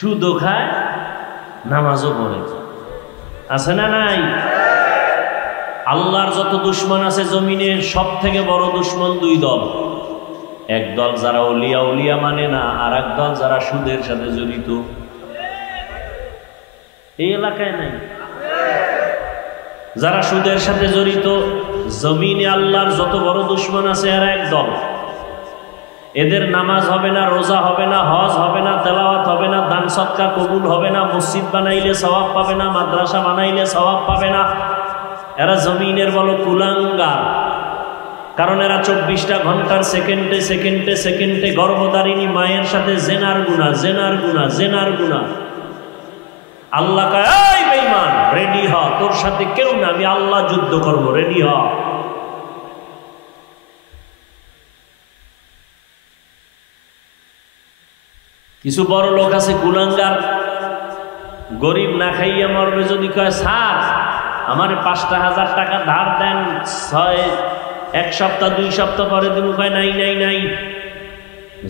সুদও খায়, নামাজও পড়ে। আছে না নাই? আল্লাহর যত দুশ্মন আছে জমিনের সব থেকে বড় দুশ্মন দুই দল। এক দল যারা ওলিয়া উলিয়া মানে না, আর এক দল যারা সুদের সাথে জড়িত। এই এলাকায় নাই যারা সুদের সাথে জড়িত। জমিনে আল্লাহর যত বড় দুশ্মন আছে আর এক দল। এদের নামাজ হবে না, রোজা হবে না, হজ হবে না, তেলাওয়াত হবে না, দান সদকা কবুল হবে না, মসজিদ বানাইলে সওয়াব পাবে না, মাদ্রাসা বানাইলে সওয়াব পাবে না। এরা জমিনের বলো কুলাঙ্গার। কারণ এরা 24টা ঘন্টার সেকেন্ডে সেকেন্ডে সেকেন্ডে গর্ভধারিণী মায়ের সাথে জেনার গুনাহ, জেনার গুনাহ, জেনার গুনাহ। আল্লাহ কয়, এই বেঈমান রেডি হ, তোর সাথে কেউ না, আমি আল্লাহ যুদ্ধ করব, রেডি হ। কিছু বড় লোক আছে কুলাঙ্গার, গরিব না খাইয়া মরবে যদি কয় স্যার আমার 5,000 টাকা ধার দেন, 1 সপ্তাহ 2 সপ্তাহ পরে দিব, কয় নাই নাই নাই।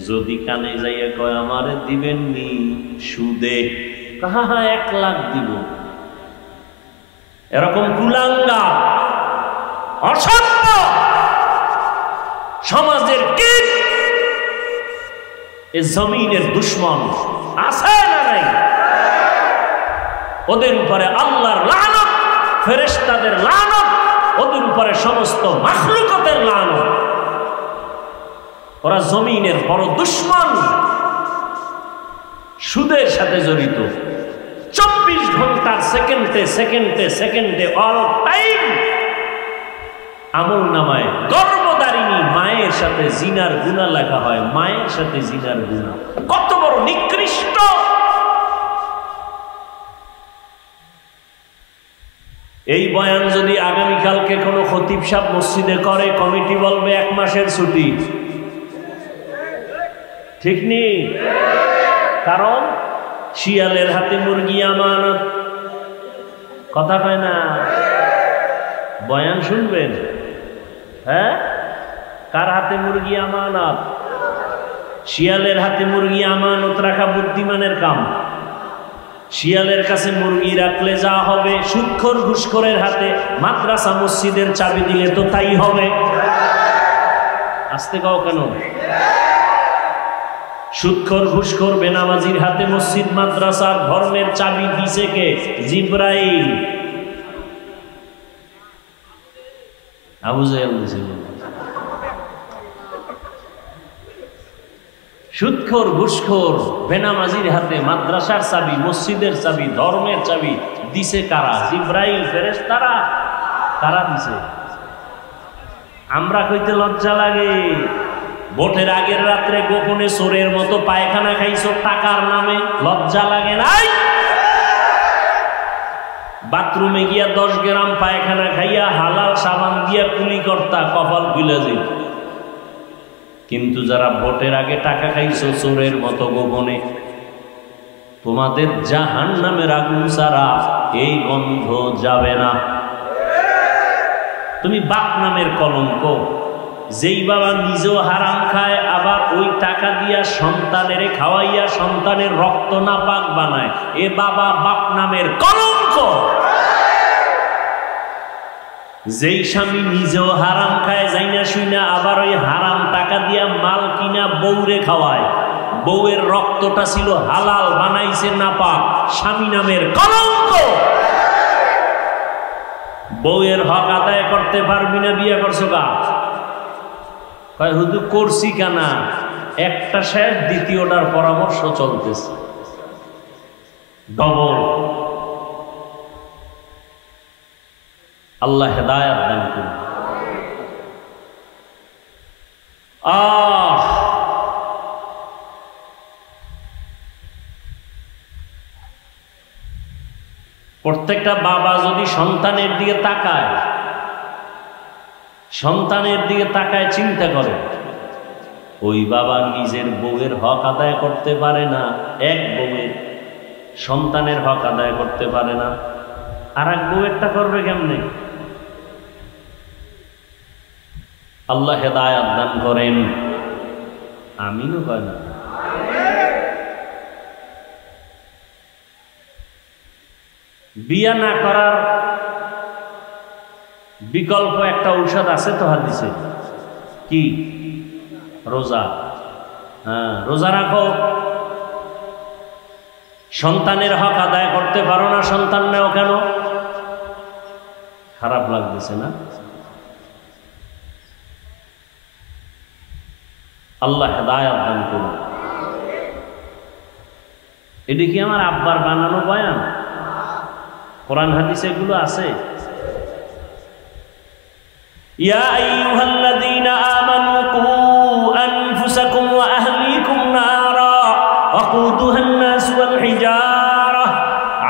যদি কানে যাইয়া কয় আমারে দিবেন নি সুদে, হ্যাঁ হ্যাঁ 1 লাখ দিব। এরকম কুলাঙ্গার, অসভ্য সমাজের কীট, এ জমিনের দুশ্মন আছে না নাই? ওদের উপরে আল্লাহর লানত, ফেরেশতাদের লানত, ওদের উপরে সমস্ত মাখলুকাতের লানত। ওরা জমিনের বড় দুশ্মন, সুদের সাথে জড়িত। 24 ঘন্টার সেকেন্ডে সেকেন্ডে সেকেন্ডে অল টাইম আমল নামায় গর্ভধারিণী মায়ের সাথে জিনার গুনাহ লেখা হয়। মায়ের সাথে জিনার গুনাহ কত বড় নিকৃষ্ট! এই বয়ান যদি আগামীকালকে কোনো খতিব সাহেব মসজিদে করে, কমিটি বলবে 1 মাসের ছুটি। ঠিক নেই? কারণ শিয়ালের হাতে মুরগি আমানত। কথা কয় না? বয়ান শুনবেন? হ্যাঁ, কার হাতে মুরগি আমানত? শিয়ালের হাতে মুরগি আমানত রাখা বুদ্ধিমানের কাম। শিয়ালের কাছে মুরগি রাখলে যা হবে, সুদখোর ঘুষখোরের হাতে মাদ্রাসা মসজিদের চাবি দিলে তো তাই হবে। আসতে কাও কেন? সুদখোর ঘুষখোর বেনামাজির হাতে মসজিদ মাদ্রাসার ধর্মের চাবি দিছে কে? জিব্রাইল। আবু জাহেল দিছে। সুদখোর ঘুষখোর বেনামাজির হাতে মাদ্রাসার চাবি, মসজিদের চাবি, ধর্মের চাবি দিছে কারা? জিব্রাইল, ফেরেশতারা। কারা দিছে? আমরা কইতে লজ্জা লাগে। ভোটের আগের রাত্রে গোপনে চোরের মতো পায়খানা খাইছো টাকার নামে, লজ্জা লাগে নাই? বাথরুমে গিয়া 10 গ্রাম পায়খানা খাইয়া হালাল সাবান দিয়া কুলি কর্তা, কপাল খুলে যেত। কিন্তু যারা ভোটের আগে টাকা খাইছো চোরের মতো গোপনে, তোমাদের জাহান্নামের আগুন ছাড়া এই গন্ধ যাবে না। তুমি বাপ নামের কলঙ্ক। যেই বাবা নিজেও হারাম খায়, আবার ওই টাকা দিয়া সন্তানের খাওয়াইয়া সন্তানের রক্ত নাপাক বানায়, এ বাবা বাপ নামের কলঙ্ক। যেই স্বামী নিজেও হারাম খায় যাইনা শুইনা, আবার ওই হারাম টাকা দিয়া মাল কিনা বউরে খাওয়ায়, বউয়ের রক্তটা ছিল হালাল, বানাইছে নাপাক, স্বামী নামের কলঙ্ক। বউয়ের হক আদায় করতে পারবি না, বিয়ে করছো গা? কয় হুজুর করছি কেনা, একটা শেষ, দ্বিতীয়টার পরামর্শ চলতেছে। ডবল। আল্লাহ হেদায়েত দান করুন। প্রত্যেকটা বাবা যদি সন্তানের দিকে তাকায়, সন্তানের দিকে তাকায় চিন্তা করে, ওই বাবা নিজের বউয়ের হক আদায় করতে পারে না, এক বউয়ের সন্তানের হক আদায় করতে পারে না, আর এক বউয়েরটা করবে কেমনে? আল্লাহ হেদায়েত দান করেন। আমিনও কয় না। বিয়া না করার বিকল্প একটা ঔষধ আছে তো হাদিসে, কি? রোজা। হ্যাঁ, রোজা রাখো। সন্তানের হক আদায় করতে পারো না, সন্তান নেও কেন? খারাপ লাগতেছে না? আল্লাহ হেদায়েত দান করুন। এটি কি আমার আব্বার বানানো বয়ান? কোরআন হাদিসে এগুলো আছে। ইয়া আইয়ুহাল্লাযীনা আমানু কু আনফুসাকুম ওয়া আহলিকুম নারা ওয়াকুদুহা আন-নাস ওয়াল হিজারা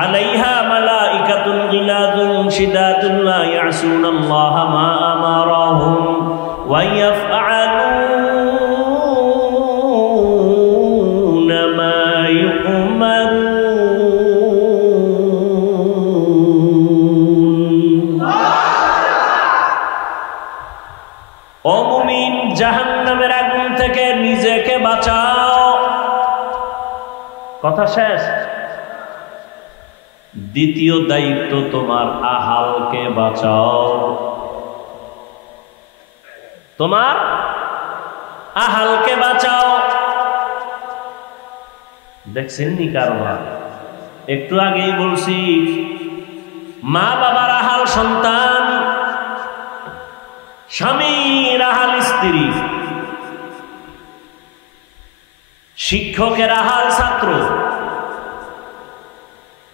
আলাইহা মালাইকাতুন গিলাযুন শিদাদুন লা ইয়াসুনাল্লাহা মা আমারাহুম ওয়া ইয়াফআলুনা মা ইউমারুন। ও মুমিন, জাহান্নামের আগুন থেকে নিজেকে বাঁচাও। কথা শেষ। দ্বিতীয় দায়িত্ব, তোমার আহালকে বাঁচাও। তোমার আহালকে বাঁচাও। দেখছেন নি কারবার? একটু আগেই বলছি, মা বাবার আহাল সন্তান, স্বামীর আহাল স্ত্রী, শিক্ষকের আহাল ছাত্র,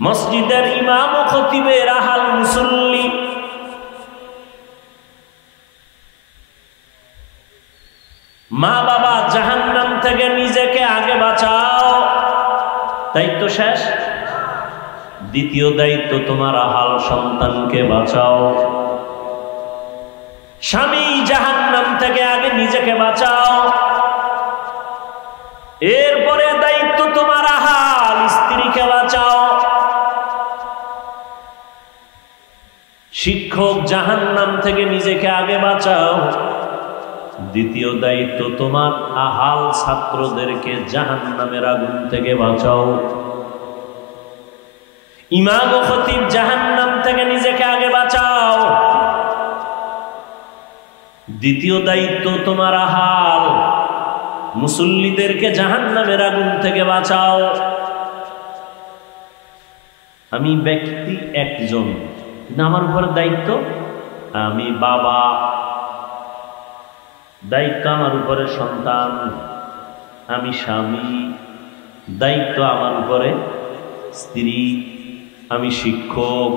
মসজিদের ইমাম ও খতিবের আহাল মুসল্লি, মা বাবা জাহান্নাম থেকে নিজেকে আগে বাঁচাও। দায়িত্ব শেষ। দ্বিতীয় দায়িত্ব, তোমার আহাল সন্তানকে বাঁচাও। স্বামী জাহান্নাম থেকে আগে নিজেকে বাঁচাও। এরপরে দায়িত্ব, তোমার আহাল স্ত্রীকে বাঁচাও। শিক্ষক জাহান্নাম থেকে নিজেকে আগে বাঁচাও। দ্বিতীয় দায়িত্ব, তোমার আহাল ছাত্রদেরকে জাহান্নামের আগুন থেকে বাঁচাও। ইমাম ও খতিব জাহান্নাম থেকে নিজেকে আগে বাঁচাও। দ্বিতীয় দায়িত্ব, তোমার আহাল মুসল্লিদেরকে জাহান্নামের আগুন থেকে বাঁচাও। আমি ব্যক্তি একজন, আমার উপরে দায়িত্ব, আমি বাবা, দায়িত্ব আমার উপরে সন্তান, আমি স্বামী, দায়িত্ব আমার উপরে স্ত্রী, আমি শিক্ষক,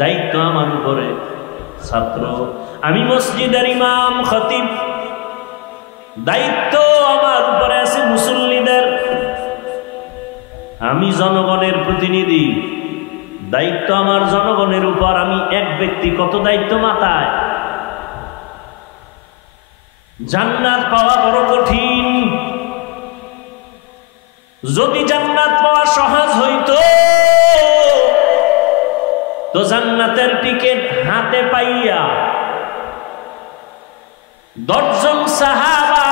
দায়িত্ব আমার উপরে ছাত্র, আমি মসজিদের ইমাম খতিব, দায়িত্ব আমার উপরে আছে মুসল্লিদের, আমি জনগণের প্রতিনিধি, দায়িত্ব আমার জনগণের উপর। আমি এক ব্যক্তি, কত দায়িত্ব মাথায়। জান্নাত পাওয়া বড় কঠিন। যদি জান্নাত পাওয়া সহজ হইতো তো জান্নাতের টিকিট হাতে পাইয়া 10 জন সাহাবা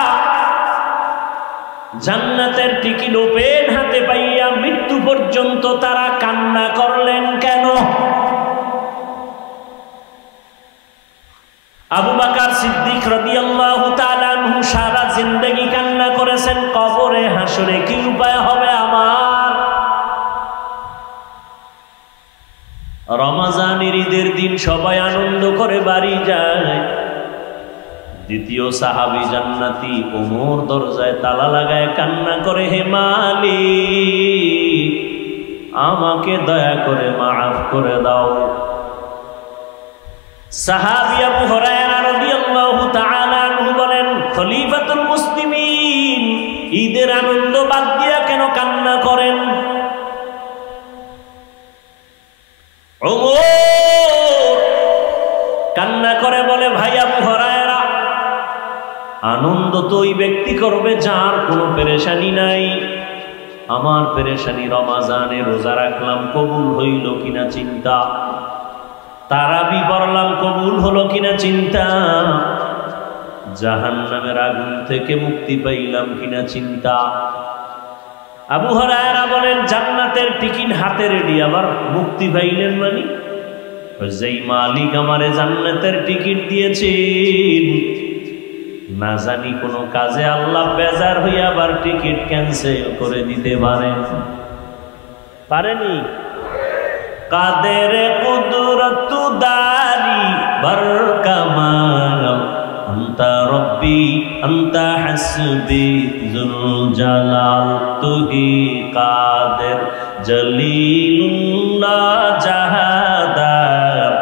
জান্নাতের টিকিট ওপেন হাতে পাইয়া মৃত্যু পর্যন্ত তারা কান্না করলেন কেন? আবু বকর সিদ্দিক রাদিয়াল্লাহু তাআলা আনহু সারা জিন্দেগি কান্না করেছেন, কবরে হাসরে কি উপায় হবে আমার? রমজানের ঈদের দিন সবাই আনন্দ করে বাড়ি যায়। দ্বিতীয় সাহাবী জান্নাতি ওমর দরজায় তালা লাগায় কান্না করে, হে মালিক, আমাকে দয়া করে মাফ করে দাও। সাহাবী আবু হুরায়রা রাদিয়াল্লাহু তাআলা আনহু বলেন, খলিফাতুল মুসলিমিন ঈদের আনন্দ বাদ দিয়া কেন কান্না করেন? ওমর কান্না করে বলে, ভাই আবু হুরায়রা, আনন্দ তো ওই ব্যক্তি করবে যার কোনো পেরেশানি নাই। আমার পেরেশানি রমজানে রোজা রাখলাম, কবুল হইল কিনা চিন্তা, তারাবি পড়লাম, কবুল হলো কিনা চিন্তা, জাহান্নামের আগুন থেকে মুক্তি পাইলাম কিনা চিন্তা। আবু হুরায়রা বলেন জান্নাতের টিকিট হাতে রেডি, আবার মুক্তি পাইলেন মানে যেই মালিক আমারে জান্নাতের টিকিট দিয়েছেন না জানি কোন কাজে আল্লাহ বেজার হইয়া আবার টিকিট ক্যান্সেল করে দিতে পারেনি। কাদের কুদরত দারি বরকামাল আনতা রব্বি আনতা হাসবি যুল জালাল তুহি কাদের জলিলুল্লাহ জাহাদার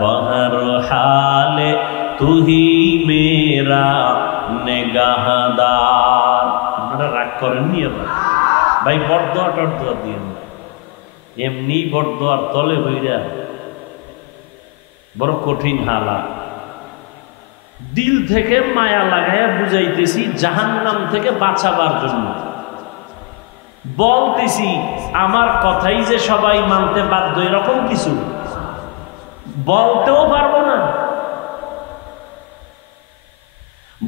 বহর হালে তুহি মেরা নেগাহদার। আপনারা রাগ করেননি আবার ভাই, বড়দোয়া টড়দোয়া দিয়ে না, এমনি বড়দোয়ার তলে হইরা বড় কঠিন হালাত। দিল থেকে মায়া লাগাইয়া বুঝাইতেছি জাহান্নাম থেকে বাঁচাবার জন্য, বলতেছি আমার কথাই যে সবাই মানতে বাধ্য এরকম কিছু বলতেও পারবো না।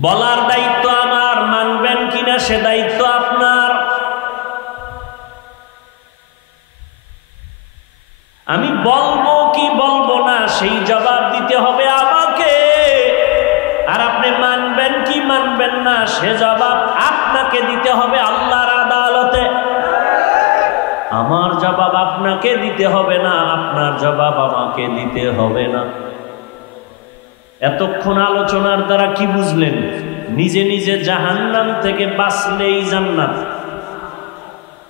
বলার দায়িত্ব আমার, মানবেন কিনা সে দায়িত্ব আপনার। আমি বলবো কি বলবো না সেই জবাব দিতে হবে আমাকে, আর আপনি মানবেন কি মানবেন না সে জবাব আপনাকে দিতে হবে আল্লাহর আদালতে। আমার জবাব আপনাকে দিতে হবে না, আপনার জবাব আমাকে দিতে হবে না। এতক্ষণ আলোচনার দ্বারা কি বুঝলেন? নিজে নিজে জাহান্নাম থেকে বাঁচলেই জান্নাত,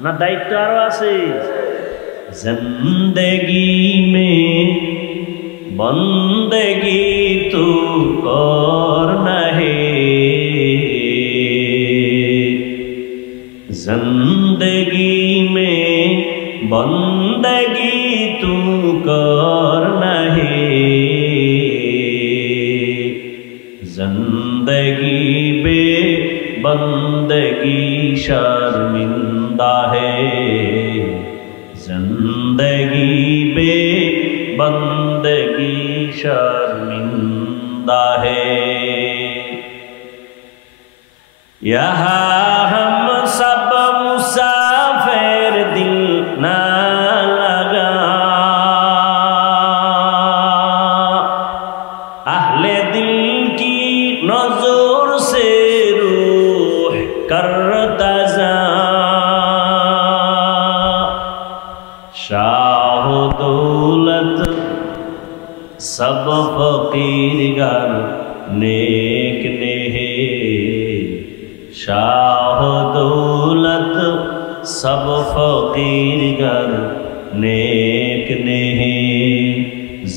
না দায়িত্ব আরো আছে? জিন্দেগি মে বন্দেগি তু করনা হে, জিন্দেগি মে বন্দেগি তু করনা হে, जिंदगी बे बंदगी शर्मिंदा है, जिंदगी बे बंदगी शर्मिंदा है। यहाँ हम सब मुसाफिर दिल ना लगा, अहले दिल नजर से रूह करता जा, शाह दौलत सब फकीर गर नेक ने है, शाह दौलत सब फकीर गर नेक ने है,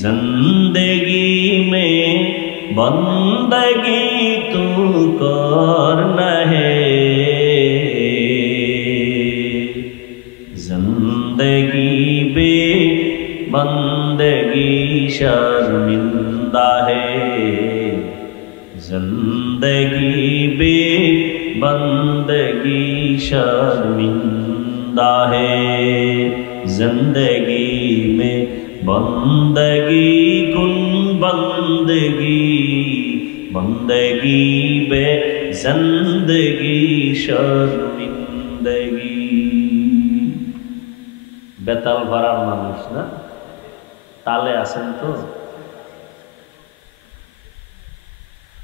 जिंदगी में बंदगी तू करना है, जिंदगी बे बंदगी शर्मिंदा है, जिंदगी बे बंदगी शर्मिंदा है, जिंदगी में बंदगी कुन बंदगी, बंदगी बे जिंदगी शर्मिंदगी। বেতাল ভরার মানুষ না, তালে আছেন তো।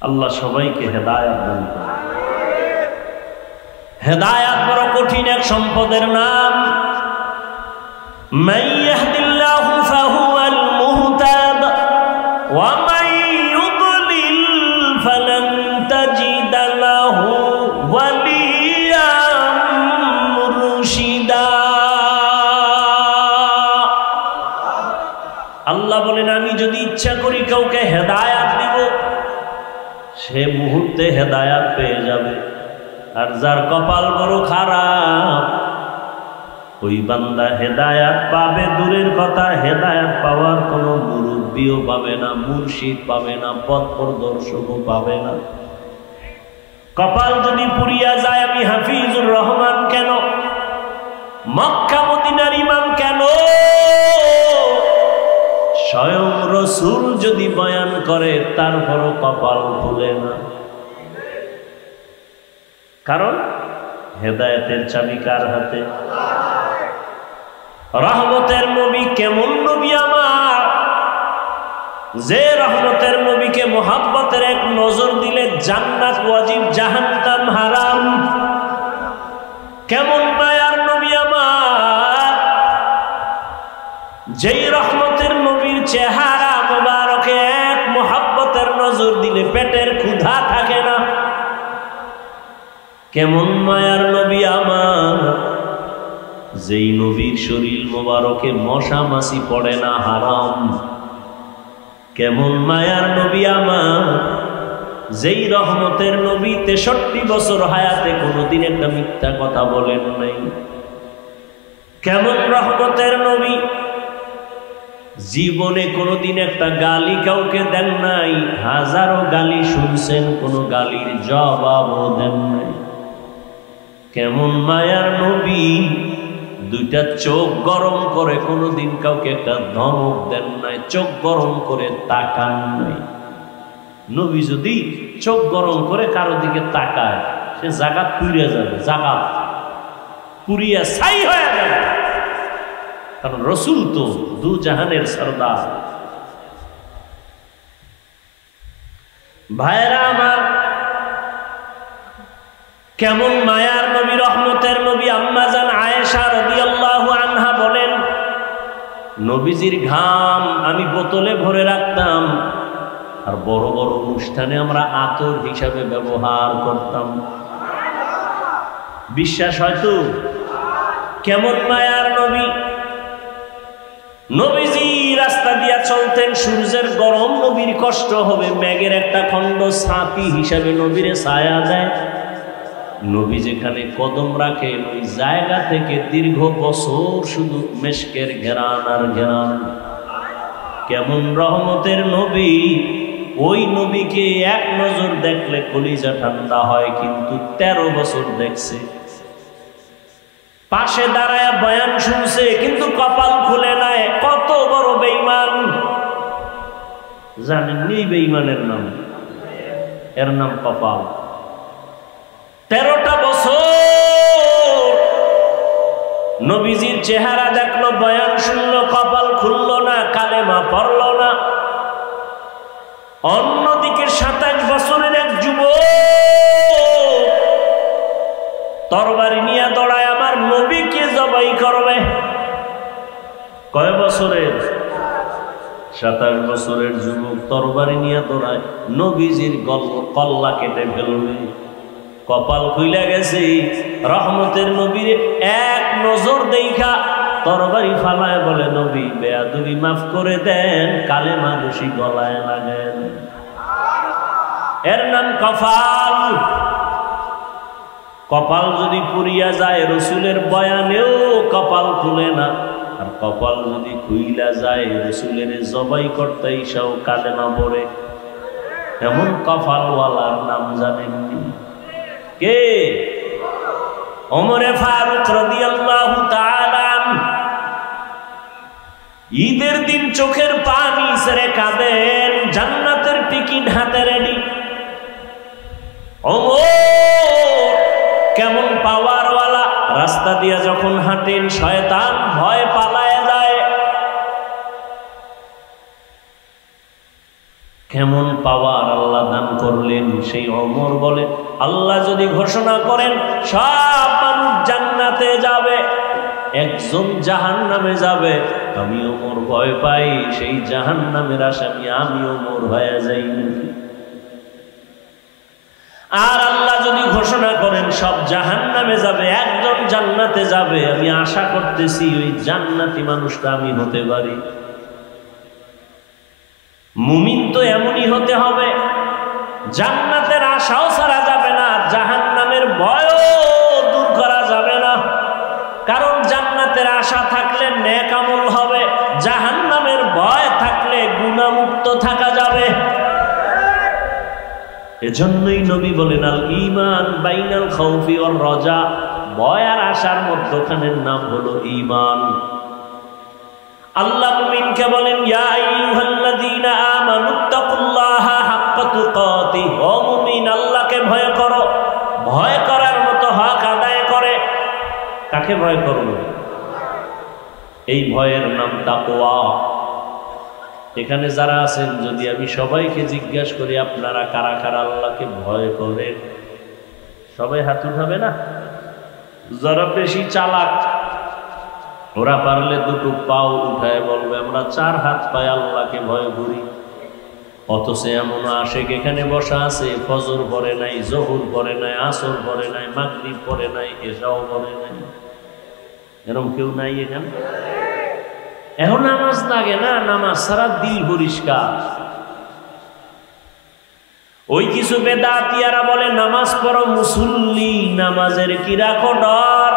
আল্লাহ সবাইকে হেদায়েত দান করুন। হেদায়েত বড় কঠিন এক সম্পদের নাম। মান ইয়াহদিল্লাহু ফাহুয়াল মুহতাদ ওয়া মান ইউদ্লিল ফালান তাজিদ লাহু ওয়ালিয়াম মুরশিদা। আল্লাহ বলেন আমি যদি ইচ্ছা করি কাউকে হেদায়েত দিব, সে মুহূর্তে হেদায়েত পেয়ে যাবে। আর যার কপাল বড় খারাপ, ওই বান্দা হেদায়েত পাবে দূরের কথা, হেদায়েত পাওয়ার কোনো মুরব্বিও পাবে না, মুর্শিদ পাবে না, পথ প্রদর্শকও পাবে না। কপাল যদি পুড়িয়া যায়, আমি হাফিজুর রহমান কেন, মক্কা মদিনার ইমাম কেন, স্বয়ং রাসূল যদি বয়ান করে তারপরও কপাল খুলে না। কারণ হেদায়েতের চাবি কার হাতে? রহমতের নবী কেমন নবী আমার, যে রহমতের নবীকে মোহাব্বতের এক নজর দিলে জান্নাত ওয়াজিব জাহান্নাম হারাম। কেমন মায়ার নবী আমার, যেই রহমতের নবীর চেহারা মোবারকে এক মোহাব্বতের নজর দিলে পেটের ক্ষুধা থাকে না। কেমন মায়ার নবী আমার, যেই নবীর শরীর মোবারকে মশা মাছি পড়ে না, হারাম। কেমন মায়ার নবী আমার, যেই রহমতের নবী 63 বছর হায়াতে কোনোদিন একটা মিথ্যা কথা বলেন নাই। কেমন রহমতের নবী, জীবনে কোনোদিন একটা গালি কাউকে দেন নাই, হাজারো গালি শুনছেন, কোনো গালির জবাবও দেন নাই। কেমন মায়ার নবী, দুইটা চোখ গরম করে কোনোদিন কাউকে একটা ধমক দেন নাই, চোখ গরম করে তাকান নাই। নবী যদি চোখ গরম করে কারো দিকে তাকায়, সে জাগাত পুড়িয়া যাবে, জাগাত পুড়িয়া ছাই হয়ে যাবে। কারণ রসুল তো দু জাহানের সরদার। ভাইরা আমার, কেমন মায়ার নবী, রহমতের নবী। আম্মা জান আয়েশা রাদিয়াল্লাহু আনহা বলেন, নবীজির ঘাম আমি বোতলে ভরে রাখতাম, আর বড় বড় অনুষ্ঠানে আমরা আতর হিসাবে ব্যবহার করতাম। বিশ্বাস হয়তো? কেমন মায়ার নবী, নবীজি রাস্তা দিয়া চলতেন, সূর্যের গরম নবীর কষ্ট হবে, মেঘের একটা খণ্ড ছাতি হিসাবে নবীরে ছায়া দেয়। নবী যেখানে কদম রাখেন ওই জায়গা থেকে দীর্ঘ বছর শুধু মেশকের ঘেরান আর ঘেরান। কেমন রহমতের নবী, ওই নবীকে এক নজর দেখলে কলিজা ঠান্ডা হয়, কিন্তু 13 বছর দেখছে, পাশে দাঁড়ায় বয়ান শুনছে, কিন্তু কপাল খুলে নাই। কত বড় বেঈমান জানেননি? বেঈমানের নাম, এর নাম কপাল। 13টা বছর নবীজির চেহারা দেখলো, বয়ান শুনলো, কপাল খুললো না, কালেমা পড়লো না। অন্যদিকে 27 বছরের এক যুবক তরবারি নিয়ে দৌড়ায় আমার নবীকে জবাই করবে। কয় বছরের? 27 বছরের যুবক তরবারি নিয়ে দৌড়ায়, নবীজির কল্লা কেটে ফেলবে। কপাল খুইলা গেছে, রহমতের নবীর এক নজর দেখা তরবারি ফালায় বলে, নবী বেয়াদবি মাফ করে দেন, কালেমা রশি গলায় লাগেন। এর নাম কপাল। কপাল যদি পুড়িয়া যায়, রসুলের বয়ানেও কপাল খুলে না। আর কপাল যদি খুইলা যায়, রসুলের জবাই করতে ইসাও কালেমা পড়ে। এমন কপালওয়ালার নাম জানেননি? কে? ওমরে ফারুক রাদিয়াল্লাহু তাআলা। ঈদের দিন চোখের পানি ছেড়ে কাঁদেন, জান্নাতের টিকিট হাতে রেডি। ওমর কেমন পাওয়ারওয়ালা, রাস্তা দিয়া যখন হাঁটেন শয়তান ভয় পালায় যায়। কেমন পাওয়ার আল্লাহ দান করলেন। সেই ওমর বলে, আল্লাহ যদি ঘোষণা করেন সব মানুষ জান্নাতে যাবে, একজন জাহান্নামে যাবে, আমি ওমর ভয় পাই সেই জাহান্নামের আসামি আমি ওমর হয়ে যাই নাকি। আর আল্লাহ যদি ঘোষণা করেন সব জাহান্নামে যাবে, একজন জান্নাতে যাবে, আমি আশা করতেছি ওই জান্নাতি মানুষটা আমি হতে পারি। মুমিন তো এমনই হতে হবে, জান্নাতের আশাও ছাড়া যাবে না, জাহান্নামের ভয়ও দূর করা যাবে না। কারণ জান্নাতের আশা থাকলে নেক আমল হবে, জাহান্নামের ভয় থাকলে গুনাহমুক্ত থাকা যাবে। এজন্যই নবী বলেন, আল ঈমান বাইনাল খাউফি ওয়ার রাজা, ভয় আর আশার মধ্যখানের নাম হলো ঈমান। আল্লাহ মুমিনকে বলেন, ইয়া আইয়ুহাল্লাযীনা আমানুত্তাকুল্লাহা হাক্কা তুকাতিহি, ও মুমিন আল্লাহকে ভয় করো, ভয় করার মতো হক আদায় কাকে ভয় করব? এই ভয়ের নাম তাকওয়া। এখানে যারা আছেন, যদি আমি সবাইকে জিজ্ঞাসা করি আপনারা কারা কারা আল্লাহকে ভয় করেন, সবাই হাত উঠাবে না? যারা বেশি চালাক ওরা পারলে দুটো পাও উঠায় বলবে আমরা 4 হাত পায়ে আল্লাহকে ভয় করি। অথচ এমন আশেক এখানে বসা আছে, ফজর পড়ে নাই, জোহর পড়ে নাই, আসর পড়ে নাই, মাগরিব পড়ে নাই, এশাও পড়ে নাই। এরকম কেউ নাই এখানে? এখন নামাজ লাগে না, নামাজ ছাড়া দিল পরিষ্কার। ওই কিছু বেদাতিয়ারা বলে নামাজ পড়ো মুসল্লি, নামাজের কি রাখো ডর?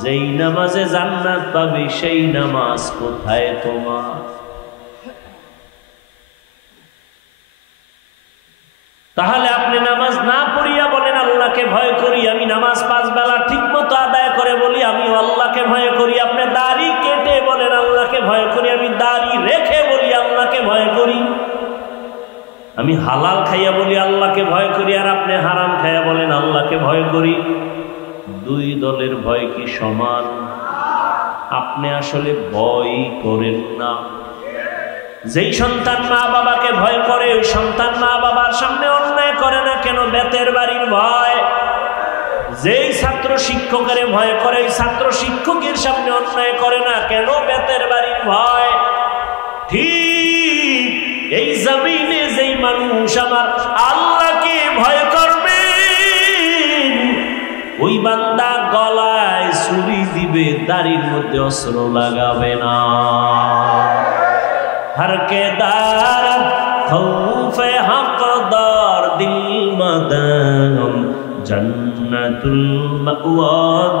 যেই নামাজে জান্নাত পাবে সেই নামাজ কোথায় তোমার? তাহলে আপনি নামাজ না পড়িয়া বলেন আল্লাহকে ভয় করি, আমি নামাজ 5 বেলা ঠিক মতো আদায় করে বলি আমি আল্লাহকে ভয় করি। আপনি দাড়ি কেটে বলেন আল্লাহকে ভয় করি, আমি দাড়ি রেখে বলি আল্লাহকে ভয় করি। আমি হালাল খাইয়া বলি আল্লাহকে ভয় করি, আর আপনি হারাম খাইয়া বলেন আল্লাহকে ভয় করি। দুই দলের ভয় কি সমান? আপনি আসলে ভয় করেন না। যেই সন্তান মা বাবাকে ভয় করে, ওই সন্তান মা বাবার সামনে অন্যায় করে না কেন? বেতের বাড়ির ভয়। যেই ছাত্র শিক্ষকের ভয় করে, ওই ছাত্র শিক্ষকের সামনে অন্যায় করে না কেন? বেতের বাড়ির ভয়। ঠিক এই জমিনে যেই মানুষ আমার আল্লাহকে ভয় করবে, ওই বান্দা গলায় ছুরি দিবে, দাড়ির মধ্যে অস্ত্র লাগাবে না। हर के दार खौफे हक़दार दिल मदम जन्नतुल मअवा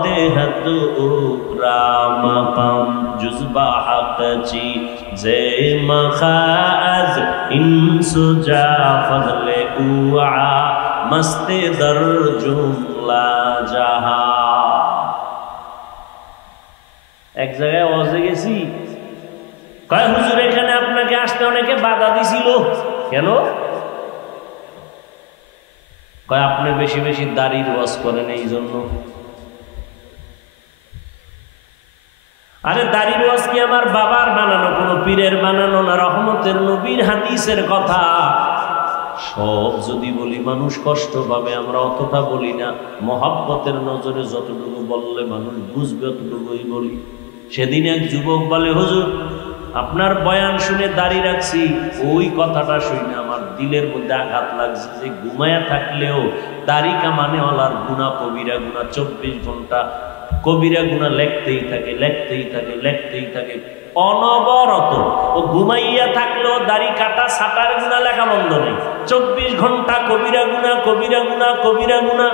देहत उकरा मकाम जुज़बा हक़ची जे मखाज इंसुजा फज़ले उआ मस्ते दर जुमला जहा। एक जगह ওয়াজে গেছি, কয় হুজুর এখানে আপনাকে আসতে অনেকে বাধা দিছিল কেন? কয় আপনি বেশি বেশি দাড়ির ওয়াজ করেন এই জন্য। আরে দাড়ির ওয়াজ কি আমার বাবার বানানো, কোনো পীরের বানানো না, রহমতের নবীর হাদিসের কথা। সব যদি বলি মানুষ কষ্ট পাবে, আমরা অতটা বলি না। মহাব্বতের নজরে যতটুকু বললে মানুষ বুঝবে অতটুকুই বলি। সেদিন এক যুবক বলে হুজুর আপনার বয়ান শুনে দাড়ি রাখছি, ওই কথাটা শুনে আমার দিলের মধ্যে আঘাত লাগছে যে ঘুমায়া থাকলেও দাড়ি কামানেওয়ালার গুনাহ কবিরা গুনাহ 24 ঘন্টা কবিরা গুনাহ লেখতেই থাকে, লেখতেই থাকে, লেখতেই থাকে অনবরত। ও ঘুমাইয়া থাকলেও দাড়ি কাটা ছাটার গুনাহ লেখা বন্ধ নেই। 24 ঘন্টা কবিরা গুনাহ, কবিরা গুনাহ, কবিরা গুনাহ।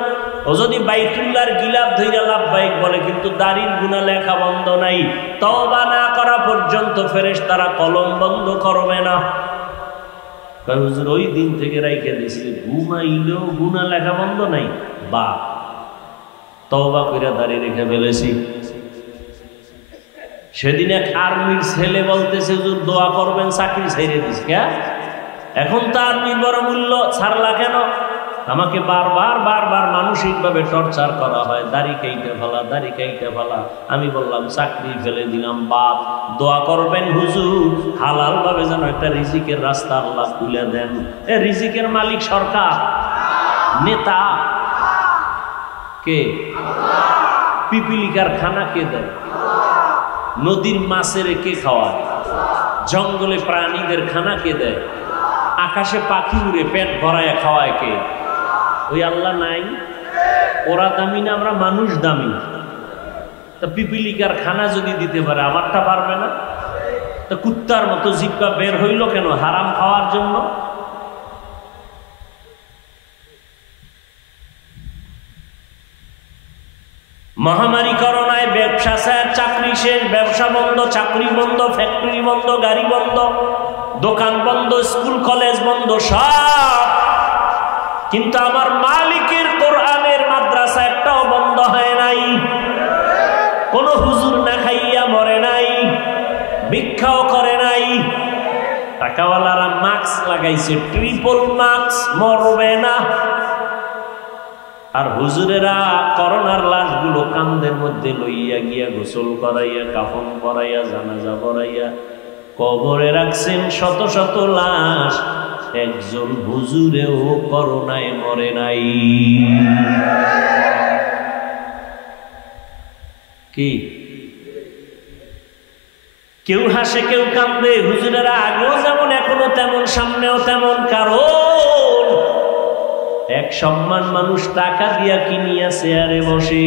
ও যদি বাইতুল্লাহর গিলাফ ধইরা লাভবাইক বলে, কিন্তু দাড়ির গুনাহ লেখা বন্ধ নাই। তওবা না করা পর্যন্ত ফেরেশতারা কলম বন্ধ করবে না। হুজুর ওই দিন থেকে রাইখে দিয়েছি, ঘুমাইলেও গুনাহ লেখা বন্ধ নাই, বা তওবা কইরা দাড়ি রেখে ফেলেছি। সেদিন এক আর্মির ছেলে বলতেছে হুজুর দোয়া করবেন, চাকরি ছেড়ে দিস। কে? এখন তো আর্মির বড় মূল্য, ছাড়লা কেন? আমাকে বারবার বারবার মানসিকভাবে টর্চার করা হয়, দাড়ি কাইটে ফেলা, দাড়ি কাইটে ফেলা। আমি বললাম চাকরি ফেলে দিলাম, বাপ দোয়া করবেন হুজুর হালাল ভাবে যেন একটা রিজিকের রাস্তা আল্লাহ খুলে দেন। এ রিজিকের মালিক সরকার, নেতা কে? পিপিলিকার খানা কে দেয়? নদীর মাছের কে খাওয়ায়? জঙ্গলে প্রাণীদের খানা কে দেয়? আকাশে পাখি উড়ে পেট ভরায় খাওয়ায় কে? ওই আল্লাহ নাই? ওরা দামি না, আমরা মানুষ দামি। তা পিপিলিকার খানা যদি দিতে পারে, আমারটা পারবে না? তা কুত্তার মতো জিহ্বা বের হইল কেন? হারাম খাওয়ার জন্য। মহামারী করোনায় ব্যবসা শেষ, চাকরি শেষ, ব্যবসা বন্ধ, চাকরি বন্ধ, ফ্যাক্টরি বন্ধ, গাড়ি বন্ধ, দোকান বন্ধ, স্কুল কলেজ বন্ধ, সব। কিন্তু আমার মালিকের কোরআনের মাদ্রাসা একটাও বন্ধ হয় নাই। কোন হুজুর না খাইয়া মরে নাই, ভিক্ষাও করে নাই। টাকাওয়ালারা মাস্ক লাগাইছে, ট্রিপল মাস্ক, মরবে না। আর হুজুরেরা করোনার লাশগুলো কান্দের মধ্যে লইয়া গিয়া গোসল করাইয়া কাফন পরাইয়া জানাজা পড়াইয়া কবরে রাখছেন শত শত লাশ, একজন হুজুরেও করোনায় মরে নাই। কি কেউ হাসে কেউ কান্দে, হুজুরেরা আগেও যেমন এখনো তেমন, সামনেও তেমন। কারণ এক সম্মান মানুষ টাকা দিয়া কিনিয়া চেয়ারে বসে,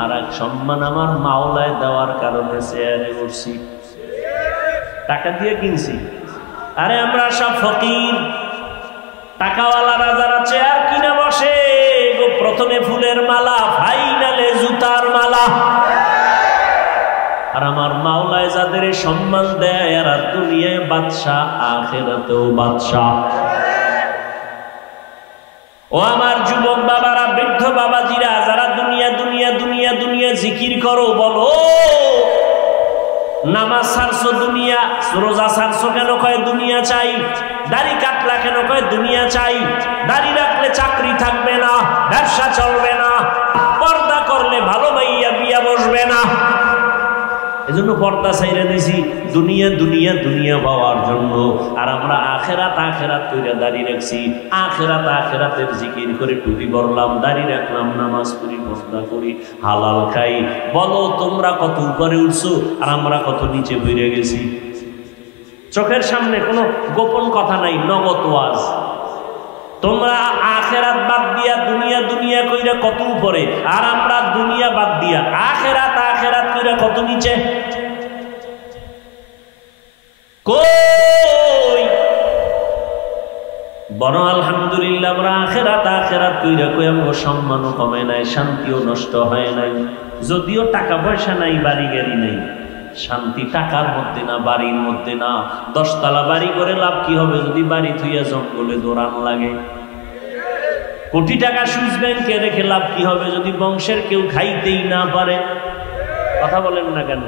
আর এক সম্মান আমার মাওলায় দেওয়ার কারণে চেয়ারে বসছি। টাকা দিয়ে কিনছি, আরে আমরা সব ফকির। টাকাওয়ালারা যারা চেয়ার কিনে বসে, প্রথমে ফুলের মালা, ফাইনালে জুতার মালা। আর আমার মাওলায় যাদের সম্মান দেয়, আর দুনিয়ায় বাদশা, আখিরাতেও বাদশা। ও আমার যুবক বাবারা, বৃদ্ধ বাবাজিরা, যারা দুনিয়া দুনিয়া দুনিয়া দুনিয়া জিকির করো, বলো নামাজ ছাড়ছো দুনিয়া, রোজা ছাড়ছো কেন? কয় দুনিয়া চাই। দাড়ি কাটলা কেন? কয় দুনিয়া চাই। দাড়ি রাখলে চাকরি থাকবে না, ব্যবসা চলবে না, পর্দা করলে ভালো মাইয়া বিয়া বসবে না। এজন্য পর্দা ছাইরা দিছি দুনিয়া দুনিয়া দুনিয়া পাওয়ার জন্য। আর আমরা আখেরাত আখেরাত কইরা দাড়ি রাখছি, আখেরাত আখেরাতের জিকির করে টুপি পরলাম, দাড়ি রাখলাম, নামাজ পড়ি, পর্দা করি, হালাল খাই। বলো তোমরা কত উপরে উঠছো আর আমরা কত নিচে বেড়ে গেছি। চোখের সামনে কোনো গোপন কথা নাই, নগদ ওয়াজ। তোমরা আখেরাত বাদ দিয়া দুনিয়া দুনিয়া কইরা কত উপরে, আর আমরা দুনিয়া বাদ দিয়া আখেরাত আখেরাত কইরা কত নিচে। কই বড় আলহামদুলিল্লাহ, আমরা আখেরাত আখেরাত কইরা কই আমগো সম্মানও কমে নাই, শান্তিও নষ্ট হয় নাই। যদিও টাকা পয়সা নাই, বাড়ি গাড়ি নাই, শান্তি টাকার মধ্যে না, বাড়ির মধ্যে না। 10 তলা বাড়ি করে লাভ কি হবে যদি বাড়ি থুইয়া জঙ্গলে দৌড়ান লাগে? কোটি টাকা সুইস ব্যাংকে রেখে লাভ কি হবে যদি বংশের কেউ খাইতেই না পারে? কথা বলেন না কেন?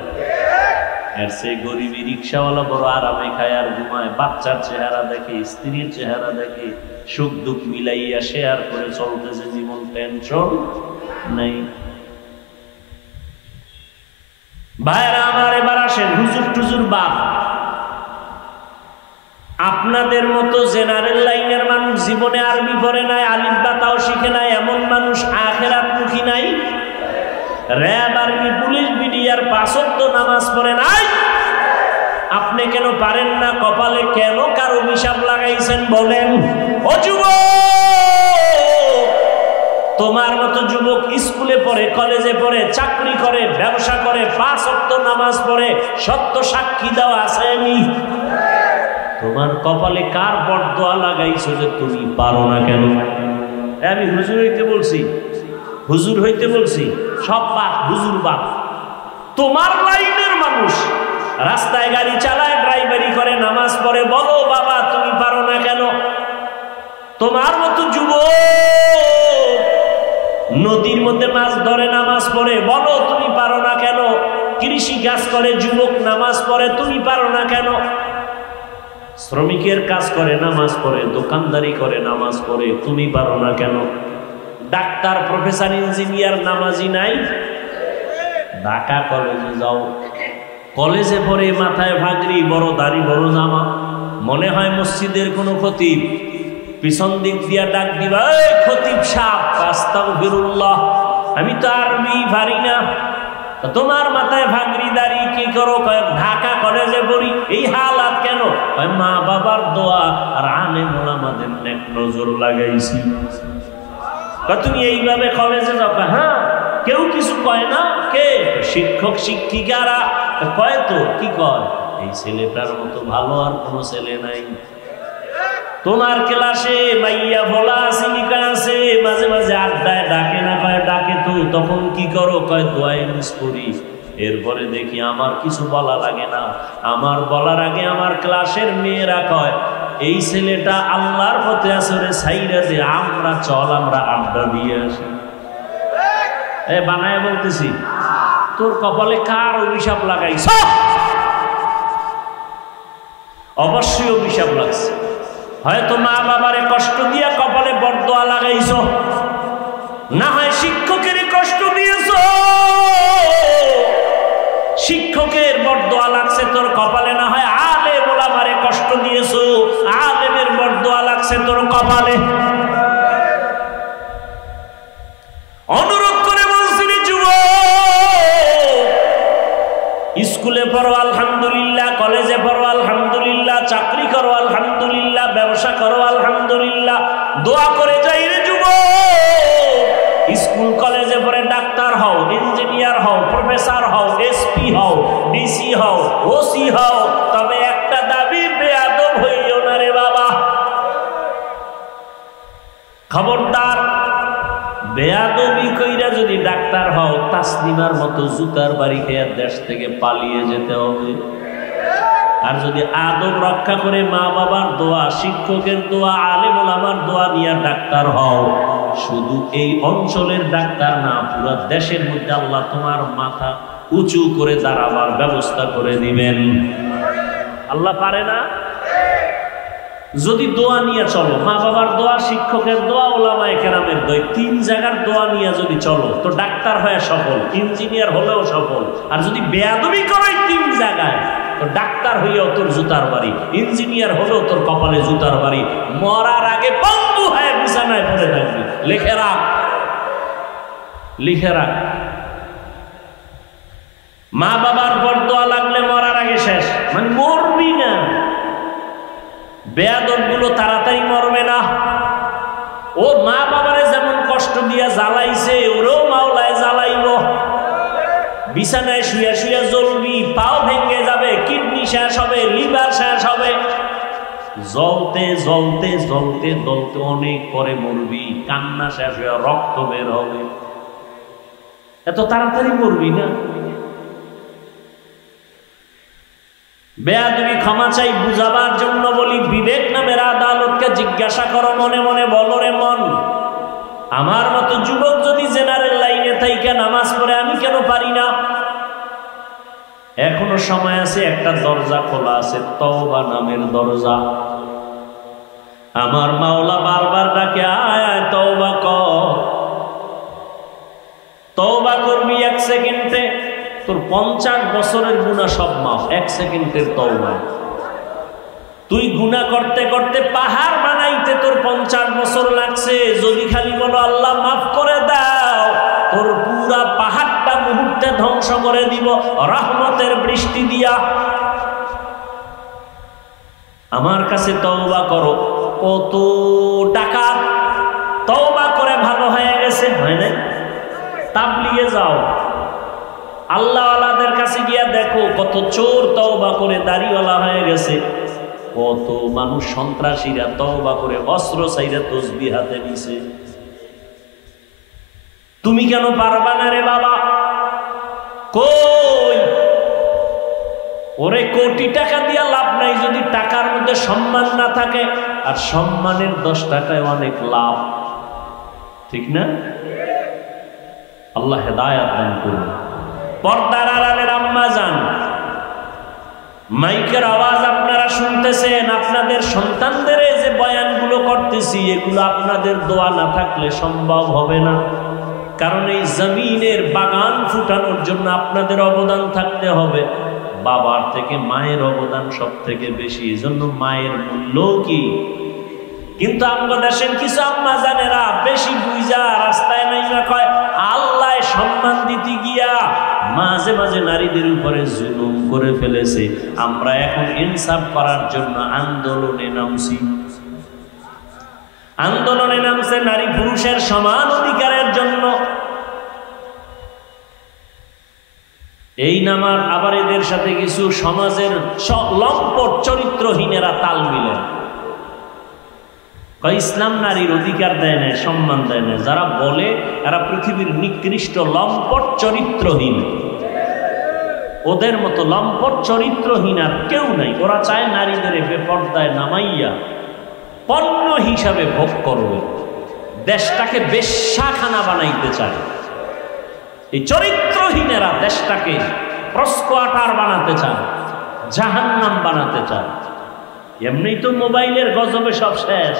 এর সে গরিবী রিক্সাওয়ালা বড় আরামে খায় আর ঘুমায়, বাচ্চার চেহারা দেখে, স্ত্রীর চেহারা দেখে, সুখ দুঃখ মিলাইয়া শেয়ার করে চলতেছে জীবন, টেনশন নাই। ভাইরা আমার, এবার আসেন হুজুর টুজুর বাপ। আপনাদের মতো জেনারেল লাইনের মানুষ জীবনে আরবি পড়ে নাই, আলিফ বা তাও শিখে নাই, এমন মানুষ আখেরাত মুখী নাই। র‍্যাব, আর্মি, পুলিশ, বিডিআর 5 ওয়াক্ত নামাজ পড়ে নাই। আপনি কেন পারেন না? কপালে কেন কারো হিসাব লাগাইছেন বলেন? ও যুবক, তোমার মতো যুবক স্কুলে পড়ে, কলেজে পড়ে, চাকরি করে, ব্যবসা করে, 5 ওয়াক্ত নামাজ পড়ে, সত্য সাক্ষী দেওয়া আসেনি। তোমার কপালে কার বরদোয়া লাগাইছো যে তুমি পারো না কেন? আমি হুজুর হইতে বলছি, হুজুর হইতে বলছি, সব বাপ হুজুর বাপ। তোমার লাইনের মানুষ রাস্তায় গাড়ি চালায়, ড্রাইভারি করে, নামাজ পড়ে, বলো বাবা তুমি পারো না কেন? তোমার মতো যুবক নদীর মধ্যে মাছ ধরে, নামাজ পড়ে, বলো তুমি পারো না কেন? কৃষি কাজ করে যুবক, নামাজ পড়ে, তুমি পারো না কেন? শ্রমিকের কাজ করে, নামাজ পড়ে, দোকানদারি করে, নামাজ পড়ে, তুমি পারো না কেন? ডাক্তার, প্রফেসর, ইঞ্জিনিয়ার নামাজি নাই? ঢাকা কলেজে যাও, কলেজে পড়ে, মাথায় ভাগরি, বড় দাড়ি, বড় জামা, মনে হয় মসজিদের কোনো খতিব। পিছন দিক দিয়া ডাক দিবা, এই খতিব সাহেব, আস্তাগফিরুল্লাহ, আমি তো আরবি পারি না। তোমার মাথায় ভাগরি, দাড়ি, কি করো? ঢাকা কলেজে পড়ি। এই হালাত কেন? মা বাবার দোয়া আর আলেম ওলামাদের নেক নজর লাগাইছি। তুমি এইভাবে কলেজে যাবে? হ্যাঁ, কেউ কিছু কয় না। কে? শিক্ষক শিক্ষিকারা কয় তো। কি কয়? এই ছেলেটার মতো ভালো আর কোনো ছেলে নাই। তোমার ক্লাসে মাইয়া ভোলা সিনিকা আছে, মাঝে মাঝে আড্ডায় ডাকে না? কয় ডাকে তো। তখন কি করো? কয় দোয়ায় মিস করি। এরপরে দেখি আমার কিছু বলা লাগে না, আমার বলার আগে আমার ক্লাসের মেয়েরা কয় এই ছেলেটা আল্লাহর পথে আসরে সাইরা দে, আমরা চল, আমরা আড্ডা দিয়ে আসি। বানায় বলতেছি, তোর কপালে কার অভিশাপ লাগাইছ? অবশ্যই অভিশাপ লাগছে। হয়তো মা বাবারে কষ্ট দিয়া কপালে বরদোয়া লাগাইছ। না হয় শিক্ষকেরই কষ্ট দিয়েছ, শিক্ষকের বরদোয়া লাগছে তোর কপালে, না হয় আলেম ওলামারে কষ্ট দিয়েছ, আলেমের বরদোয়া লাগছে তোর কপালে। অনুরোধ করে বলছি যুবক, স্কুলে পড়ো আলহামদুলিল্লাহ, কলেজে পড়ো আলহামদুলিল্লাহ, চাকরি করো আলহামদুলিল্লাহ, ব্যবসা করো আলহামদুলিল্লাহ, দোয়া করে যাই রে যুবক। স্কুল কলেজে পড়ে ডাক্তার হও, ইঞ্জিনিয়ার হও, প্রফেসর হও, এসপি হও, ডিসি হও, ওসি হও, তবে একটা দাবি, বেয়াদব হইও না রে বাবা। খবরদার, বেয়াদবি কইরা যদি ডাক্তার হও, তাসলিমার মতো জুতার বাড়ি খেয়ে দেশ থেকে পালিয়ে যেতে হবে। আর যদি আদব রক্ষা করে মা বাবার দোয়া, শিক্ষকের দোয়া, আলেম ওলামার দোয়া নিয়ে ডাক্তার হও, শুধু এই অঞ্চলের ডাক্তার না, পুরো দেশের মধ্যে আল্লাহ তোমার মাথা উঁচু করে দাঁড়াবার ব্যবস্থা করে দিবেন। আল্লাহ পারে না? যদি দোয়া নিয়ে চলো, মা বাবার দোয়া, শিক্ষকের দোয়া, ওলামায়ে কেরামের দোয়া, তিন জায়গার দোয়া নিয়ে যদি চলো, তো ডাক্তার হয়ে সফল, ইঞ্জিনিয়ার হলেও সফল। আর যদি বেয়াদবি করো তিন জায়গায়, তো ডাক্তার হইয়াও তোর জুতার বাড়ি, ইঞ্জিনিয়ার হলেও তোর কপালে জুতার বাড়ি, মরার আগে পঙ্গু হয়ে বিছানায় পড়ে থাকবি। লিখে রাখ, লিখে রাখ। মা বাবার বরদোয়া লাগলে মরার আগে শেষ, মানে মরবি না। বেয়াদব গুলো তাড়াতাড়ি মরবে না। ও মা বাবারে যেমন কষ্ট দিয়া জ্বালাইছে, ওরেও মাওলায় জ্বালাইব। বিছানায় শুয়ে শুয়ে জ্বলবি, পাও ভেঙে যাবে, কিডনি শেষ হবে, লিভার শেষ হবে। জ্বলতে জ্বলতে জ্বলতে জ্বলতে অনেক পরে মরবি, কান্না শেষ হয়ে রক্ত বের হবে। এত তাড়াতাড়ি মরবি না। বেয়াদবি ক্ষমা চাই বুঝাবার জন্য বলি, বিবেক নামের আদালতকে জিজ্ঞাসা করো, মনে মনে বলো রে মন, আমার মতো যুবক যদি জেনারেল লাইনে থাইকা নামাজ পড়ে, আমি কেন পারি না? এখনো সময় আছে, একটা দরজা খোলা আছে, তওবা নামের দরজা। আমার মাওলা বারবার ডাকে, আয় আয় তওবা কর। তওবা করবি 1 সেকেন্ডে, তোর 50 বছরের গুনাহ সব মাফ, 1 সেকেন্ডের তওবা। তুই গুনাহ করতে করতে পাহাড় বানাইতে তোর 50 বছর লাগছে, যদি খালি বলো আল্লাহ মাফ করে দাও, তোর পুরা পাহাড়টা মুহূর্তে ধ্বংস করে দিব রহমতের বৃষ্টি দিয়া। আমার কাছে তওবা করো। কত টাকা তওবা করে ভালো হয়ে গেছে, হয় না? তাবলিগে যাও, আল্লাহওয়ালাদের কাছে গিয়া দেখো, কত চোর তওবা করে দাড়িওয়ালা হয়ে গেছে, কত মানুষ সন্ত্রাসীরা তওবা করে অস্ত্র চাইরা তসবিহ হাতে নিছে। তুমি কেন পারবা না রে বাবা? কই, ওরে কোটি টাকা দিয়া লাভ নাই যদি টাকার মধ্যে সম্মান না থাকে। আর সম্মানের 10 টাকায় অনেক লাভ, ঠিক না? আল্লাহ হেদায়েত দান করুন। পর্দার আড়ালের আম্মা জান, মাইকের আওয়াজ আপনারা শুনতেছেন, আপনাদের সন্তানদের যে বয়ানগুলো করতেছি, এগুলো আপনাদের দোয়া না থাকলে সম্ভব হবে না। কারণ এই জমিনের বাগান ফুটানোর জন্য আপনাদের অবদান থাকতে হবে। বাবার থেকে মায়ের অবদান সব থেকে বেশি, এই জন্য মায়ের মূল্য কি। কিন্তু আমাদের দেশের কিছু আম্মা জানেরা বেশি বুঝা রাস্তায় নাইমা কয়, আল্লাহ সম্মান দিতে গিয়া মাঝে মাঝে নারীদের উপরে জুলুম করে ফেলেছে। আমরা এখন ইনসাফ করার জন্য আন্দোলনে নামছি। আন্দোলনে নামছে নারী পুরুষের সমান অধিকারের জন্য। এই নামার আবার এদের সাথে কিছু সমাজের লম্পট চরিত্রহীনেরা তাল মিলেন, ইসলাম নারীর অধিকার দেয় না, সম্মান দেয় না। যারা বলে এরা পৃথিবীর নিকৃষ্ট লম্পট চরিত্রহীন। ওদের মতো লম্পট চরিত্রহীন আর কেউ নাই। ওরা চায় নারীদের বেপর্দায় নামাইয়া পণ্য হিসাবে ভোগ করবে, দেশটাকে বেশ্যাখানা বানাইতে চায়। এই চরিত্রহীনেরা দেশটাকে প্রস্কোয়াটার বানাতে চায়, জাহান্নাম বানাতে চায়। এমনি তো মোবাইলের গজবে সব শেষ।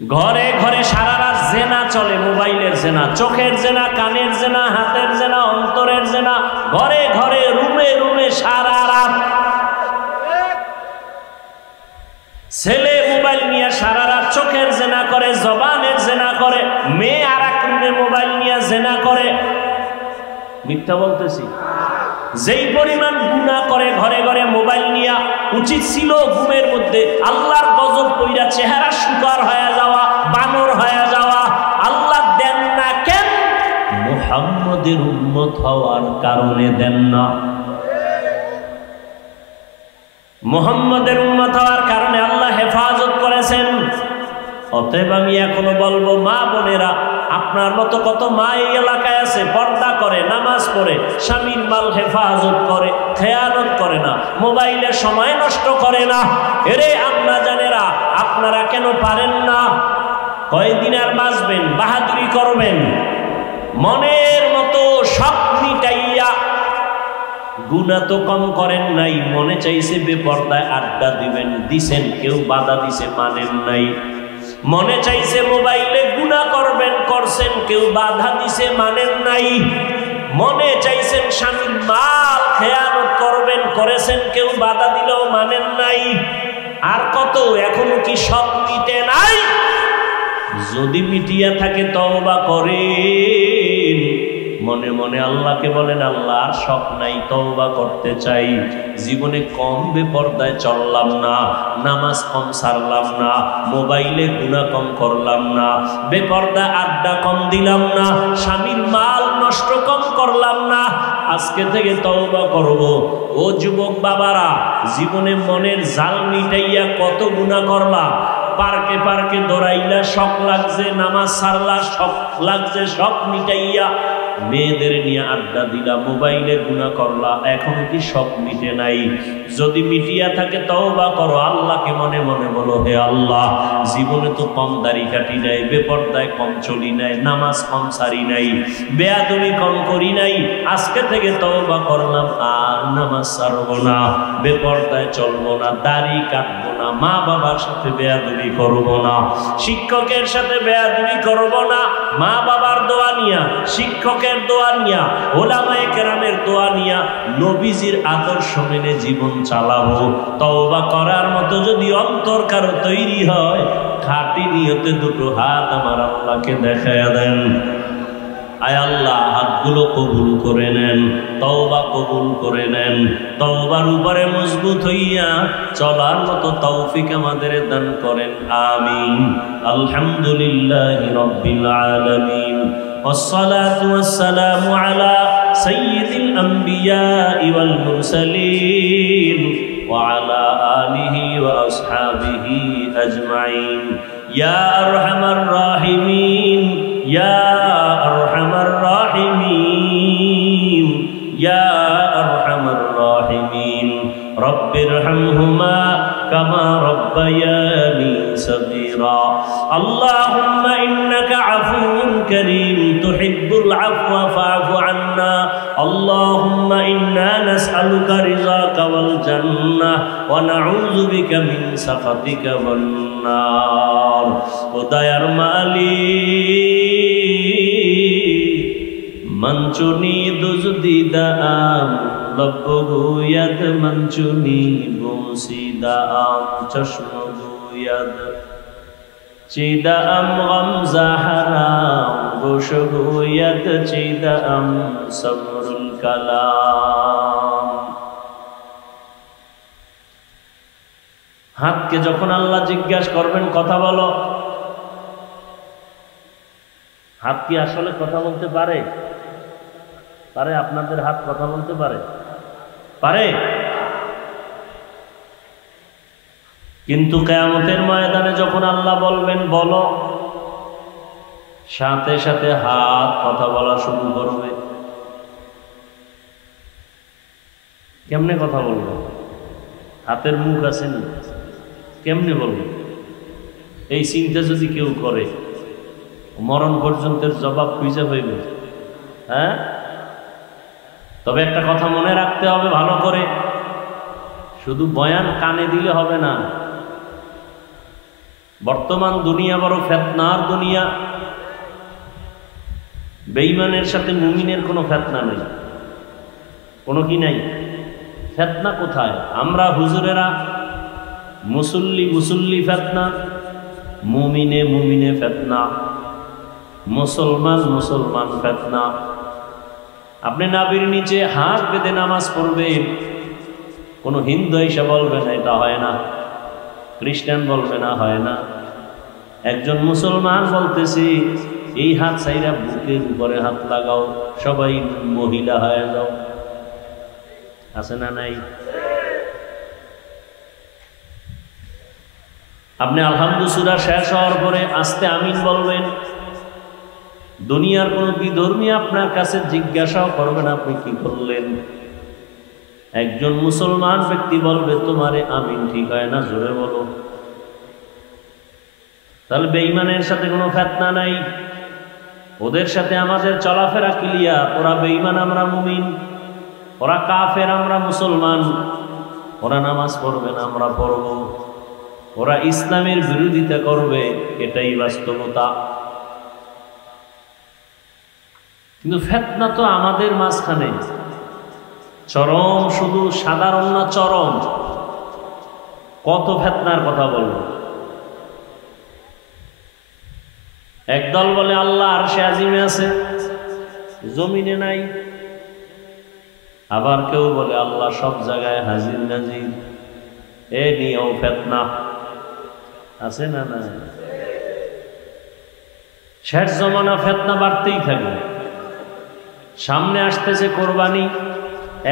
ঘরে ঘরে সারা রাত জেনা চলে, মোবাইলের জেনা, চোখের জেনা, কানের জেনা, হাতের জেনা, অন্তরের জেনা, ঘরে ঘরে রুমে রুমে সারা রাত। ছেলে মোবাইল নিয়ে সারা রাত চোখের জেনা করে, জবানের জেনা করে, মেয়ে আর এক রুমে মোবাইল নিয়ে জেনা করে। মিথ্যা বলতেছি? যেই পরিমাণ গুনাহ করে ঘরে ঘরে মোবাইল নিয়া, উচিত ছিল ঘুমের মধ্যে আল্লাহর গজব পইরা চেহারা শুকার হয়ে যাওয়া, বানর হয়ে যাওয়া। আল্লাহ দেন না কেন? মুহাম্মদের উম্মত হওয়ার কারণে দেন না। মুহাম্মদের উম্মত হওয়ার কারণে আল্লাহ হেফাজত করেছেন। অতএব আমি এখনো বলবো, মা বোনেরা, আপনার মতো কত মা এই এলাকায় আছে, পর্দা করে, নামাজ পড়ে, স্বামীর মাল হেফাজত করে, খেয়ানত করে না, মোবাইলে সময় নষ্ট করে না। এরে আম্মা জানেরা, আপনারা কেন পারেন না? কয়দিন আর বাঁচবেন? বাহাদুরি করবেন? মনের মতো সব মিটাইয়া গুনাহ তো কম করেন নাই, মনে চাইছে বেপর্দায় আড্ডা দিবেন, দিছেন, কেউ বাধা দিছে, মানেন নাই। মনে চাইছে মোবাইলে গুনাহ করবেন, করছেন, কেউ বাধা দিছে, মানেন নাই। মনে চাইছেন স্বামীর মাল খেয়ানত করবেন, করেছেন, কেউ বাধা দিলেও মানেন নাই। আর কত? এখনো কি সব মিটে নাই? যদি মিটিয়া থাকে তওবা করেন, মনে মনে আল্লাহকে বলেন, আল্লাহ আর শখ নাই, তওবা করতে চাই। জীবনে কম বেপর্দায় চললাম না, নামাজ কম সারলাম না, মোবাইলে গুনাহ কম করলাম না, বেপর্দা আড্ডা কম দিলাম না, স্বামীর মাল নষ্ট কম করলাম না। আজকে থেকে তওবা করব। ও যুবক বাবারা, জীবনে মনের জাল মিটাইয়া কত গুনাহ করলা। পার্কে পার্কে দৌড়াইলা, শখ লাগছে, নামাজ সারলা, শখ লাগছে, শখ মিটাইয়া মেয়েদের নিয়ে আড্ডা দিলা, মোবাইলে গুনাহ করলা, এখন কি সব মিটে নাই? যদি মিটিয়া থাকে তওবা করো, আল্লাহকে মনে মনে বলো, হে আল্লাহ, জীবনে তো কম দাড়ি কাটি নাই, বেপর্দায় কম চলি নাই, নামাজ কম সারি নাই, বেয়াদবি কম করি নাই। আজকে থেকে তওবা করলাম, আর নামাজ ছাড়বো না, বেপর্দায় চলবো না, দাড়ি কাটবো না, মা বাবার সাথে বেয়াদবি করবো না, শিক্ষকের সাথে বেয়াদবি করবো না। মা বাবার দোয়া নিয়া, শিক্ষকের দোয়া নিয়া, ওলামায়ে কেরামের দোয়া নিয়া, নবীজির আদর্শ মেনে জীবন চালাবো। তওবা করার মতো যদি অন্তর কারো তৈরি হয়, খাঁটি নিয়তে দুটো হাত আমার আল্লাহকে দেখায়া দেন। আয় আল্লাহ, হাতগুলো কবুল করে নেন, তওবা কবুল করে নেন। তওবার উপরে মজবুত হইয়া চলার মতো তৌফিক আমাদের দান করেন, আমিন। আলহামদুলিল্লাহি রাব্বিল আলামিন, والصلاة والسلام على سيد الأنبياء والمرسلين وعلى آله وأصحابه أجمعين. يا أرحم الراحمين، يا أرحم الراحمين، يا أرحم الراحمين. رب ارحمهما كما ربياني صغيرا. اللهم إنك عفو كريم تحب العفو فاعف عنا. اللهم إنا نسألك رضاك والجنة ونعوذ بك من سخطك والنار. وداير مالي منچونی دزدیدام لب گوید منچونی بوسیدام چشم گوید چیدام غم زهرام گوش گوید چیدام صبر الکلام. হাতকে যখন আল্লাহ জিজ্ঞাসা করবেন কথা বলো, হাত কি আসলে কথা বলতে পারে? পারে? আপনাদের হাত কথা বলতে পারে? পারে? কিন্তু কিয়ামতের ময়দানে যখন আল্লাহ বলবেন বলো, সাথে সাথে হাত কথা বলা শুরু করবে। কেমনে কথা বলবো? হাতের মুখ আছে না, কেমনে বলবো? এই চিন্তা যদি কেউ করে, মরণ পর্যন্তের জবাব খুঁজে পাইবে। হ্যাঁ, তবে একটা কথা মনে রাখতে হবে ভালো করে, শুধু বয়ান কানে দিলে হবে না, বর্তমান দুনিয়া বড় ফিতনার দুনিয়া। বেঈমানের সাথে মুমিনের কোনো ফিতনা নেই, কোনো কি নাই? ফিতনা কোথায়? আমরা হুজুরেরা মুসল্লি ফিতনা, মুমিনে ফিতনা, মুসলমান ফিতনা। আপনি নাভির নিচে হাত বেঁধে নামাজ পড়বেন, কোনো হিন্দু এসে বলবে না এটা হয় না, খ্রিস্টান বলবে না হয় না। একজন মুসলমান বলতেছি এই হাত ছাইরা বুকের উপরে হাত লাগাও, সবাই মহিলা হয়ে যাও। আছে না নাই? আপনি আলহামদুলিল্লাহ সূরা শেষ হওয়ার পরে আস্তে আমিন বলবেন। দুনিয়ার কোনো বিধর্মী আপনার কাছে জিজ্ঞাসাও করবেন আপনি কি করলেন। একজন মুসলমান ব্যক্তি বলবে তোমারে আমিন ঠিক হয় না, জোরে বলো। তাহলে বেঈমানের সাথে কোনো ফিতনা নাই, ওদের সাথে আমাদের চলাফেরা ক্লিয়ার। ওরা বেঈমান, আমরা মুমিন। ওরা কাফের, আমরা মুসলমান। ওরা নামাজ পড়বে না, আমরা পড়ব। ওরা ইসলামের বিরোধিতা করবে, এটাই বাস্তবতা। কিন্তু ফিতনা তো আমাদের মাঝখানে চরম, শুধু সাধারণ না, চরম। কত ফিতনার কথা বলবো। একদল বলে আল্লাহ আরশে আজিমে আছে, জমিনে নাই। আবার কেউ বলে আল্লাহ সব জায়গায় হাজির নাজির। এ নিয়েও ফিতনা আছে না? না, শেষ জমানা ফিতনা বাড়তেই থাকবে। সামনে আসতেছে কোরবানি,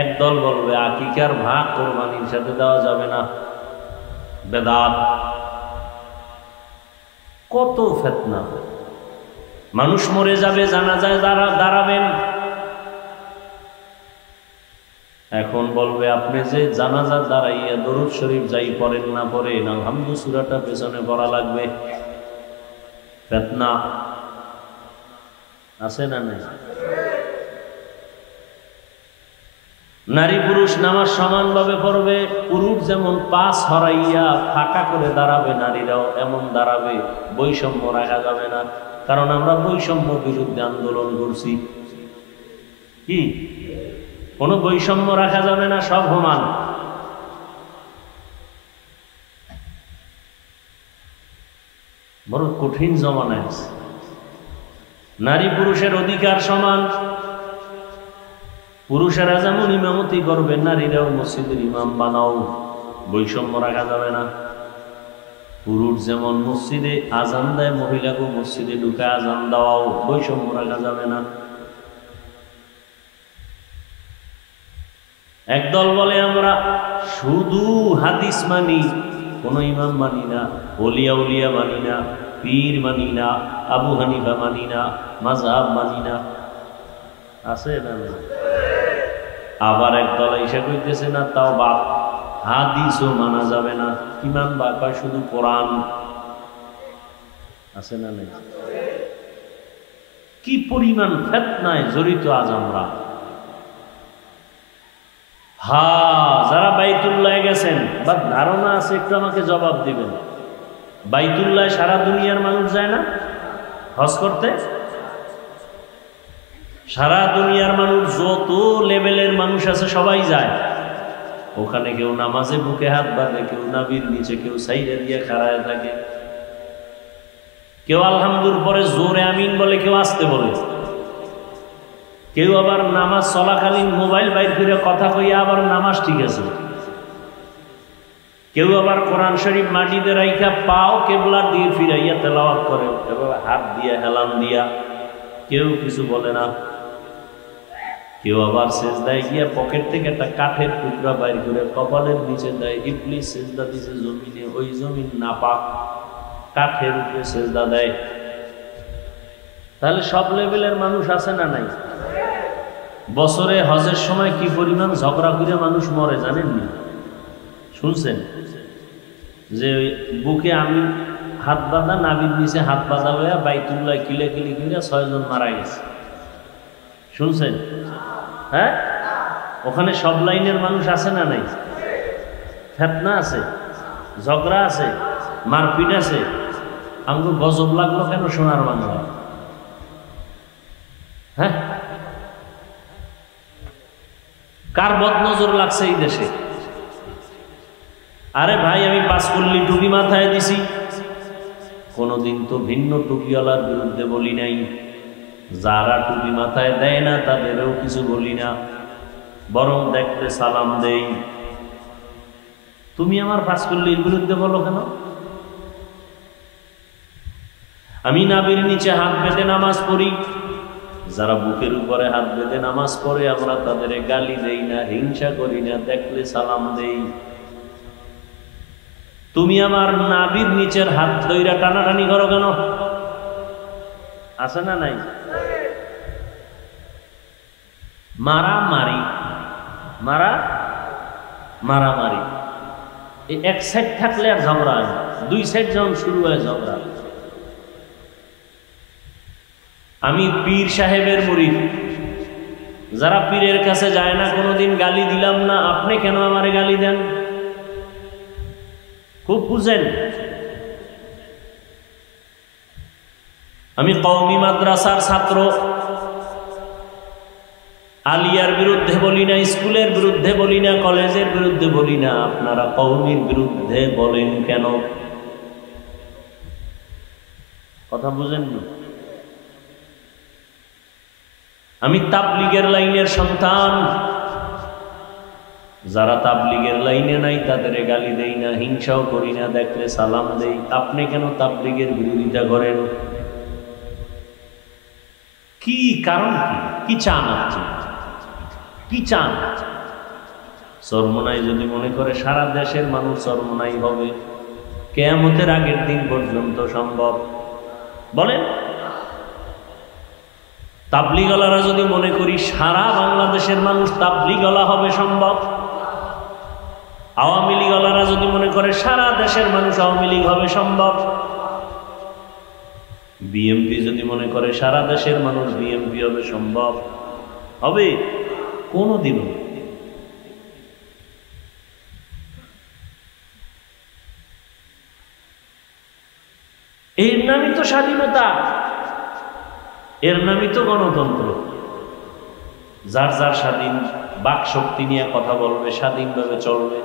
একদল বলবে আকিকার ভাগ কোরবানির সাথে দেওয়া যাবে না, বেদাত। কত ফিতনা। মানুষ মরে যাবে, জানাজায় দাঁড়াবেন। এখন বলবে আপনি যে জানাজা দাঁড়াইয়া দরুদ শরীফ যাই পড়েন না পড়েন, আলহামদুলিল্লাহ সূরাটা পেছনে পড়া লাগবে। ফিতনা আছে না নাই? নারী পুরুষ নামাজ সমানভাবে পড়বে। পুরুষ যেমন পাঁচ হরাইয়া ফাঁকা করে দাঁড়াবে, নারীরাও এমন দাঁড়াবে। বৈষম্য রাখা যাবে না, কারণ আমরা বৈষম্য বিরুদ্ধে আন্দোলন করছি। কি? কোনো বৈষম্য রাখা যাবে না, সব সমান। বড় কঠিন জমানায় আছে। নারী পুরুষের অধিকার সমান। পুরুষেরা যেমন ইমামতি করবে, নারীরাও মসজিদের ইমাম বানাও। বৈষম্য রাখা যাবে না। পুরুষ যেমন মসজিদে আজান দেয়, মহিলাকে মসজিদে ঢুকে আজান দেওয়াও। বৈষম্য রাখা যাবে না। একদল বলে আমরা শুধু হাদিস মানি, কোনো ইমাম মানি না, ওলিয়া উলিয়া মানি না, পীর মানি না, আবু হানিফা মানি না, মাযহাব মানি না। আছে না? আবার একদল এসে কইতেছে না, তাও বাপ হাদিসও মানা যাবে না। কি মানবা? কয় শুধু কোরআন। আছে না? নাই? কি পরিমাণ ফিতনায় জড়িত আজ আমরা। যারা বাইতুল্লাহ গেছেন বা ধারণা আছে একটু আমাকে জবাব দিবেন। বাইতুল্লাহ সারা দুনিয়ার মানুষ যায় না হজ করতে? সারা দুনিয়ার মানুষ, যত লেভেলের মানুষ আছে সবাই যায় ওখানে। কেউ নামাজে বুকে হাত বাঁধে, কেউ নাভির নিচে, কেউ সাইডে দিয়ে খাড়ায় থাকে, কেউ আলহামদুর পরে জোরে আমিন বলে, কেউ আসতে বলে, কেউ আবার নামাজ চলাকালীন মোবাইল বাইর করে কথা কইয়া আবার নামাজ ঠিক আছে, কেউ আবার কোরআন শরীফ মাটিতে রাইখা পাও কেবলার দিয়ে ফিরাইয়া তেলাওয়াত করে, এবার হাত দিয়া হেলান দিয়া, কেউ কিছু বলে না। কেউ আবার সেজদায় গিয়া পকেট থেকে একটা কাঠের টুকরা বাইর করে কপালের নিচে দেয়। ইবলিস সেজদা দিছে জমিনে, ওই জমিন নাপাক, কাঠের উপরে সেজদা দেয়। তাহলে সব লেভেলের মানুষ আছে না নাই? বছরে হজের সময় কি পরিমাণ ঝগড়া করে মানুষ মরে জানেন না? শুনছেন যে বুকে আমি হাত বাঁধা, নাভির নিচে হাত বাঁধা লইয়া বাইতুল্লাহ কিলে কিলি কিলে 6 জন মারা গেছে। শুনছেন? হ্যাঁ, ওখানে সব লাইনের মানুষ আছে না নাই? ফিতনা আছে, ঝগড়া আছে, মারপিট আছে, আমাকে গজব লাগলো কেন সোনার বাংলায়? হ্যাঁ, কার বদনজর লাগছে এই দেশে? আরে ভাই, আমি পাঁচপল্লী টুপি মাথায় দিছি, কোনোদিন তো ভিন্ন টুপিওয়ালার বিরুদ্ধে বলি নাই, যারা টুপি মাথায় দেয় না তাদেরও কিছু বলি না, বরং দেখতে সালাম দেই। তুমি আমার পাঁচপল্লীর বিরুদ্ধে বলো কেন? আমি নাভির নিচে হাত বেঁধে নামাজ পড়ি, যারা বুকের উপরে হাত বেঁধে নামাজ পড়ে আমরা তাদের গালি দেই না, হিংসা করি না, দেখলে সালাম দেই। তুমি আমার নাভির নিচের হাত ধইরা টানাটানি করো কেন? আছে না নাই? মারামারি, মারামারি, এই এক সাইড থাকলে আর ঝগড়া হয় না, দুই সাইড যখন শুরু হয় ঝগড়া। আমি পীর সাহেবের মুরিদ, যারা পীরের কাছে যায় না কোনোদিন গালি দিলাম না, আপনি কেন আমারে গালি দেন? খুব বুঝেন। আমি কওমি মাদ্রাসার ছাত্র, আলিয়ার বিরুদ্ধে বলি না, স্কুলের বিরুদ্ধে বলি না, কলেজের বিরুদ্ধে বলি না, আপনারা কওমির বিরুদ্ধে বলেন কেন? কথা বুঝেননি? আমি তাবলীগের লাইনের সন্তান, যারা তাবলীগের লাইনে নাই তাদের গালি দেই না, হিংসাও করি না, দেখলে সালাম দেই। আপনি কেন তাবলীগের বিরোধিতা করেন? কি কারণ? কি চান আপনি? কি চান? চরমোনাই যদি মনে করে সারা দেশের মানুষ চরমোনাই হবে, কিয়ামতের আগের দিন পর্যন্ত সম্ভব? বলেন। তাবলীগওয়ালারা যদি মনে করি সারা বাংলাদেশের মানুষ তাবলীগওয়ালা হবে, সম্ভব? আওয়ামী লীগওয়ালারা যদি মনে করে সারা দেশের মানুষ আওয়ামী লীগ হবে, সম্ভব? বিএমপি যদি মনে করে সারা দেশের মানুষ বিএমপি হবে, সম্ভব হবে? কোনদিনও। এর নামই তো স্বাধীনতা, এর নামই তো গণতন্ত্র। যার যার স্বাধীন বাক শক্তি নিয়ে কথা বলবে, স্বাধীনভাবে চলবে।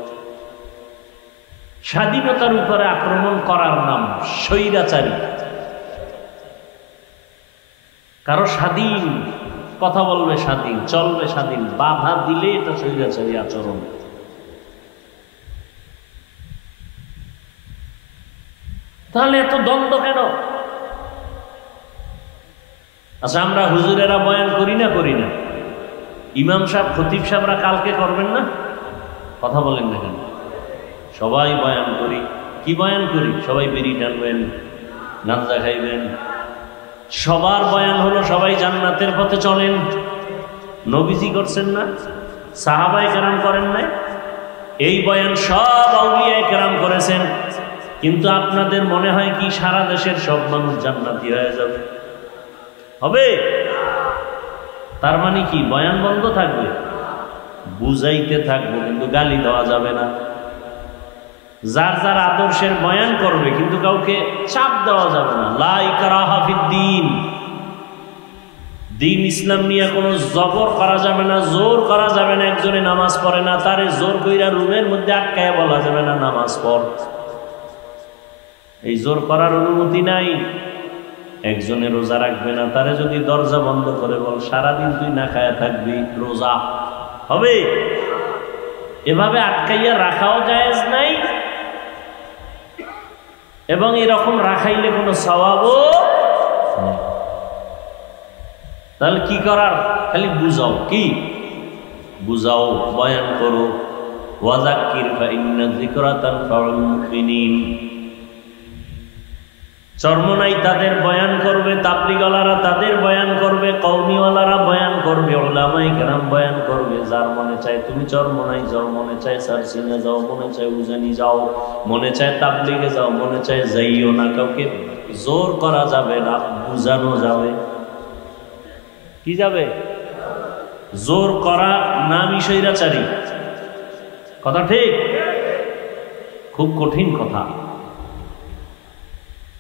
স্বাধীনতার উপরে আক্রমণ করার নাম স্বৈরাচারী। কারো স্বাধীন কথা বলবে, স্বাধীন চলবে, স্বাধীন বাধা দিলে এটা স্বৈরাচারী আচরণ। তাহলে এত দ্বন্দ্ব কেন? আচ্ছা, আমরা হুজুরেরা বয়ান করি না ইমাম সাহেব খতিব সাহেবরা কালকে করবেন না? কথা বলেন না কেন? সবাই বয়ান করি। কি বয়ান করি? সবাই বিড়ি টানবেন, গাঁজা খাইবেন। সবার বয়ান হলো সবাই জান্নাতের পথে চলেন। নবীজি করছেন না? সাহাবায়ে কেরাম করেন নাই? এই বয়ান সব আউলিয়ায়ে কেরাম করেছেন। কিন্তু আপনাদের মনে হয় কি সারা দেশের সব মানুষ জান্নাতি হয়ে যাবে? হবে? তার মানে কি বয়ান বন্ধ থাকবে? বুঝাইতে থাকবো, কিন্তু গালি দেওয়া যাবে না। যার যার আদর্শের বয়ান করবে, কিন্তু কাউকে চাপ দেওয়া যাবে না। লা ইকরাহা ফিদ্দীন, দিন ইসলাম নিয়ে কোনো জবর করা যাবে না, জোর করা যাবে না। একজনে নামাজ পড়ে না, তারে জোর কইরা রুমের মধ্যে আটকায় বলা যাবে না নামাজ পড়। এই জোর করার অনুমতি নাই। একজনে রোজা রাখবে না, তারে যদি দরজা বন্ধ করে বল সারাদিন তুই না খায়া থাকবি, রোজা হবে? এভাবে আটকাইয়া রাখাও জায়েজ নাই, এবং এরকম রাখাইলে কোনো সওয়াবও নেই। তাহলে কি করার? খালি বুঝাও। কি বুঝাও? বয়ান করো। ওয়াযাক্কির ফাইন্না যিকরা তানফাউল মুমিনিন। চরমোনাই তাদের বয়ান করবে, তাবলীগওয়ালারা তাদের বয়ান করবে, কওমিওয়ালারা বয়ান করবে, উলামায়ে কেরাম বয়ান করবে। যার মনে চায় তুমি চরমোনাই যাও, মনে চায় সারসিনা যাও, মনে চায় উজানি যাও, মনে চায় তাবলীগে যাও, মনে চায় যাইও না। কাউকে জোর করা যাবে না, বুঝানো যাবে। কি যাবে? জোর করা নামই স্বৈরাচারী। কথা ঠিক? খুব কঠিন কথা।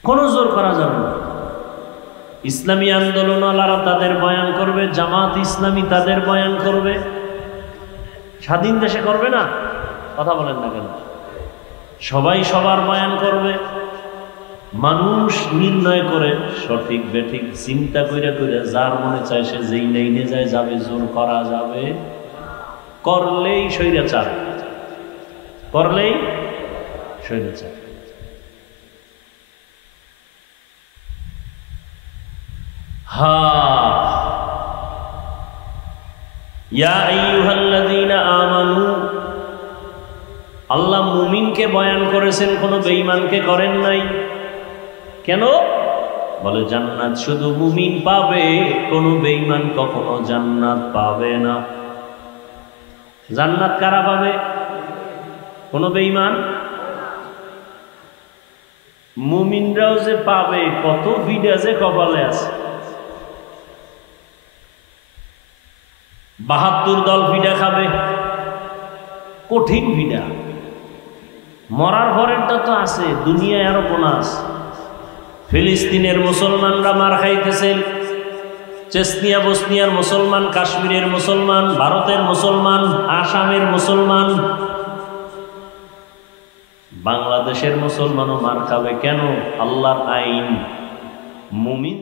কোনো জোর করা যাবে না। ইসলামী আন্দোলনওয়ালারা তাদের বয়ান করবে, জামাত ইসলামী তাদের বয়ান করবে। স্বাধীন দেশে করবে না? কথা বলেন না কেন? সবাই সবার বয়ান করবে। মানুষ নির্ণয় করে সঠিক বেঠিক চিন্তা কইরা কইরা যার মনে চায় সে যেই লাইনে যায় যাবে। জোর করা যাবে? করলেই স্বৈরাচার, করলেই স্বৈরাচার। ইয়া আইয়ুহাল্লাযীনা আমানু, আল্লাহ মুমিনকে বয়ান করেছেন, কোনো বেঈমানকে করেন নাই। কেন? বলে জান্নাত শুধু মুমিন পাবে, কোনো বেঈমান কখনো জান্নাত পাবে না। জান্নাত কারা পাবে? কোনো বেঈমান? মুমিনরাও যে পাবে, কত ভিড়া যে কপালে আছে। ৭২ দল ভিড়া খাবে, কঠিন ভিড়া। মরার পরেরটা তো আছে, দুনিয়ায় আরো বোনাস। ফিলিস্তিনের মুসলমানরা মার খাইতেছেন, চেচনিয়া বসনিয়ার মুসলমান, কাশ্মীরের মুসলমান, ভারতের মুসলমান, আসামের মুসলমান, বাংলাদেশের মুসলমানও মার খাবে। কেন? আল্লাহর আইন। মুমিন